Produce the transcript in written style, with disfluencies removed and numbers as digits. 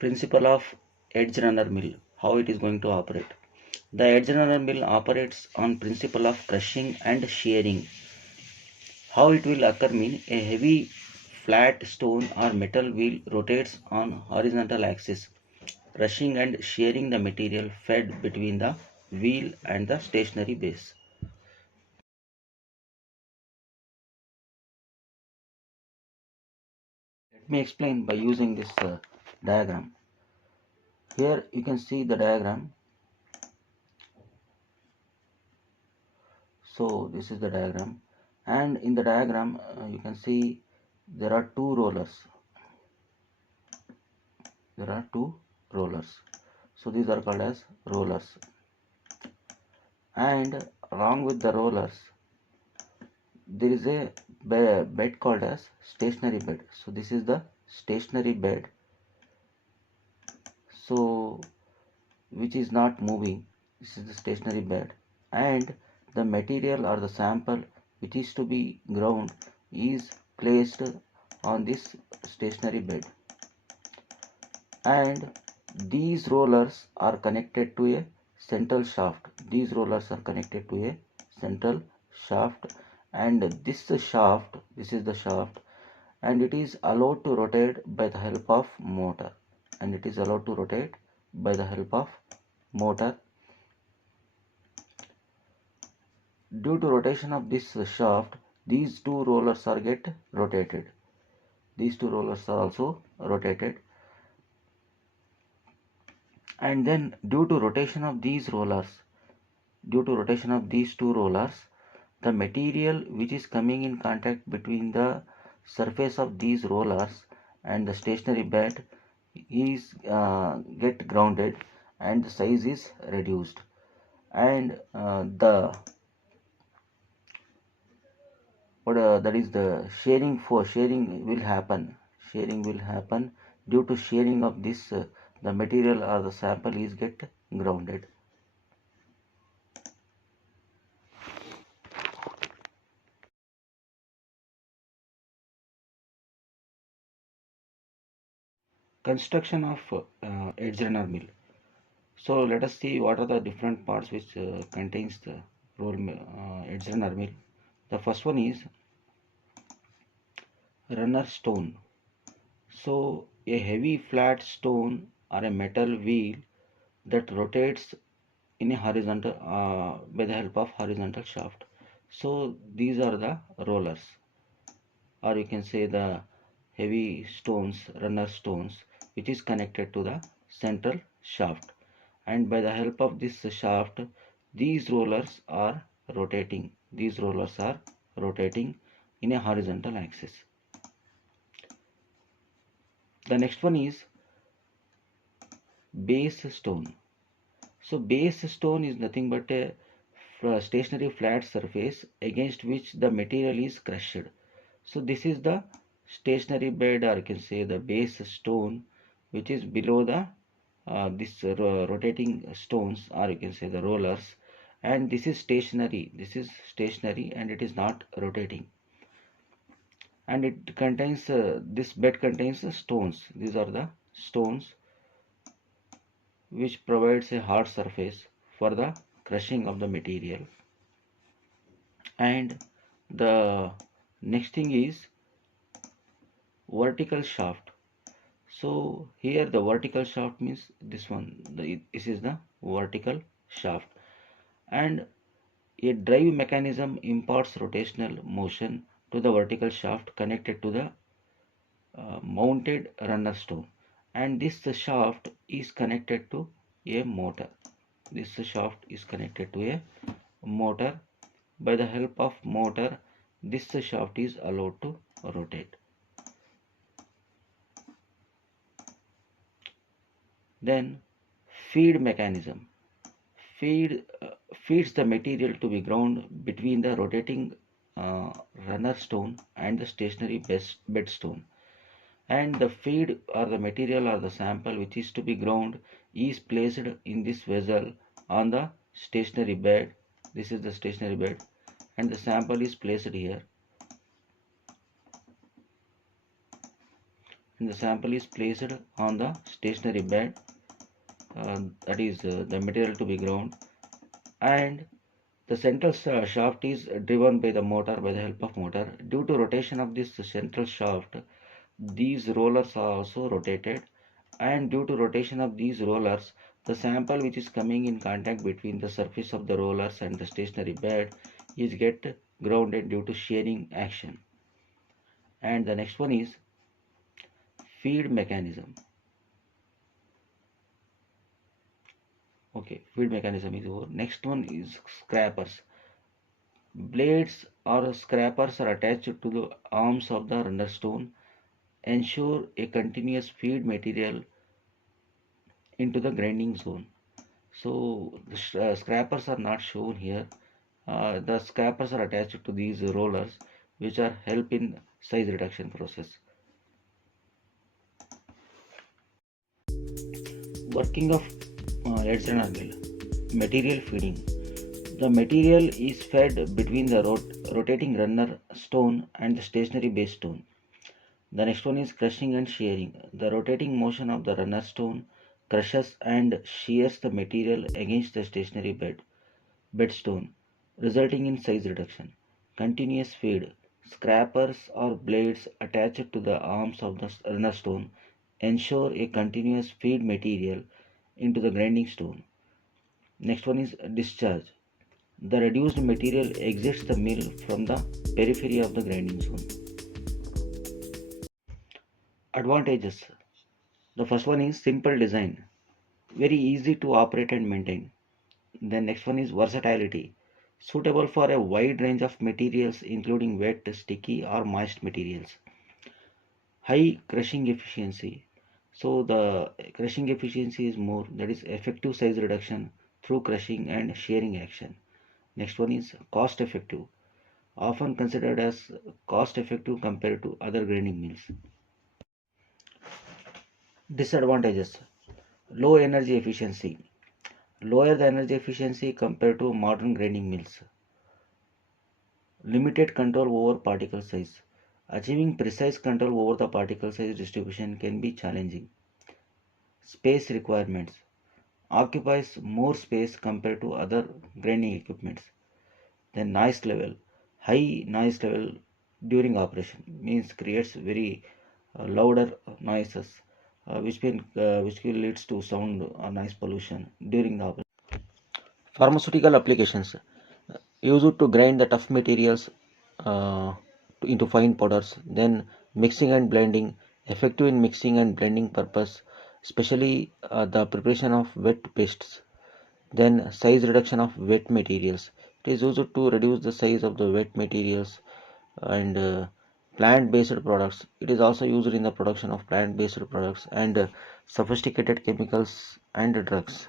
Principle of edge runner mill, how it is going to operate. The edge runner mill operates on principle of crushing and shearing. How it will occur mean a heavy flat stone or metal wheel rotates on horizontal axis, crushing and shearing the material fed between the wheel and the stationary base. Let me explain by using this diagram. Here you can see the diagram. So this is the diagram, and in the diagram you can see there are two rollers. There are two rollers. So these are called as rollers. And along with the rollers, there is a bed called as stationary bed. So this is the stationary bed. So which is not moving. This is the stationary bed, and the material or the sample which is to be ground is placed on this stationary bed, and these rollers are connected to a central shaft. These rollers are connected to a central shaft, and this is the shaft, and it is allowed to rotate by the help of motor, and it is allowed to rotate by the help of motor. Due to rotation of this shaft, these two rollers are get rotated. These two rollers are also rotated, and then due to rotation of these two rollers, the material which is coming in contact between the surface of these rollers and the stationary bed is get grounded, and the size is reduced, and the that is the sharing will happen. Due to sharing of this the material or the sample is get grounded. Construction of edge runner mill. So let us see what are the different parts which contains the edge runner mill. The first one is runner stone. So a heavy flat stone or a metal wheel that rotates in a horizontal by the help of horizontal shaft. So these are the rollers, or you can say the heavy stones, runner stones, which is connected to the central shaft, and by the help of this shaft these rollers are rotating in a horizontal axis. The next one is base stone. So base stone is nothing but a stationary flat surface against which the material is crushed. So this is the stationary bed, or you can say the base stone, which is below the this rotating stones, or you can say the rollers, and this is stationary. And it is not rotating, and it contains this bed contains stones. These are the stones which provides a hard surface for the crushing of the material. And the next thing is vertical shaft. So here the vertical shaft means this one, this is the vertical shaft, and a drive mechanism imparts rotational motion to the vertical shaft connected to the mounted runner stone, and this shaft is connected to a motor. This shaft is connected to a motor. By the help of motor, this shaft is allowed to rotate. Then feed mechanism. Feeds the material to be ground between the rotating uh, runner stone and the stationary bed stone, and the feed or the material or the sample which is to be ground is placed in this vessel on the stationary bed. This is the stationary bed, and the sample is placed here, and the sample is placed on the stationary bed, that is the material to be ground, and the central shaft is driven by the motor, by the help of motor. Due to rotation of this central shaft, these rollers are also rotated, and due to rotation of these rollers, the sample which is coming in contact between the surface of the rollers and the stationary bed is get grounded due to shearing action. And the next one is feed mechanism. Okay, feed mechanism is over. Next one is scrapers. Blades or scrapers are attached to the arms of the runner stone, ensure a continuous feed material into the grinding zone. So the scrapers are not shown here. The scrapers are attached to these rollers which are help in size reduction process. Working of leads and angle. Material feeding. The material is fed between the rotating runner stone and the stationary base stone. The next one is crushing and shearing. The rotating motion of the runner stone crushes and shears the material against the stationary bedstone, resulting in size reduction. Continuous feed. Scrapers or blades attached to the arms of the runner stone ensure a continuous feed material into the grinding stone. Next one is discharge. The reduced material exits the mill from the periphery of the grinding zone. Advantages. The first one is simple design, very easy to operate and maintain. The next one is versatility, suitable for a wide range of materials including wet, sticky or moist materials. High crushing efficiency. So the crushing efficiency is more, that is effective size reduction through crushing and shearing action. Next one is cost effective, often considered as cost effective compared to other grinding mills. Disadvantages. Low energy efficiency. Lower the energy efficiency compared to modern grinding mills. Limited control over particle size. Achieving precise control over the particle size distribution can be challenging. Space requirements. Occupies more space compared to other grinding equipments. Then noise level. High noise level during operation means creates very louder noises, which will leads to sound or noise pollution during the operation. Pharmaceutical applications. Used to grind the tough materials into fine powders. Then mixing and blending, effective in mixing and blending purpose, especially the preparation of wet pastes. Then size reduction of wet materials. It is used to reduce the size of the wet materials and plant-based products. It is also used in the production of plant-based products and sophisticated chemicals and drugs.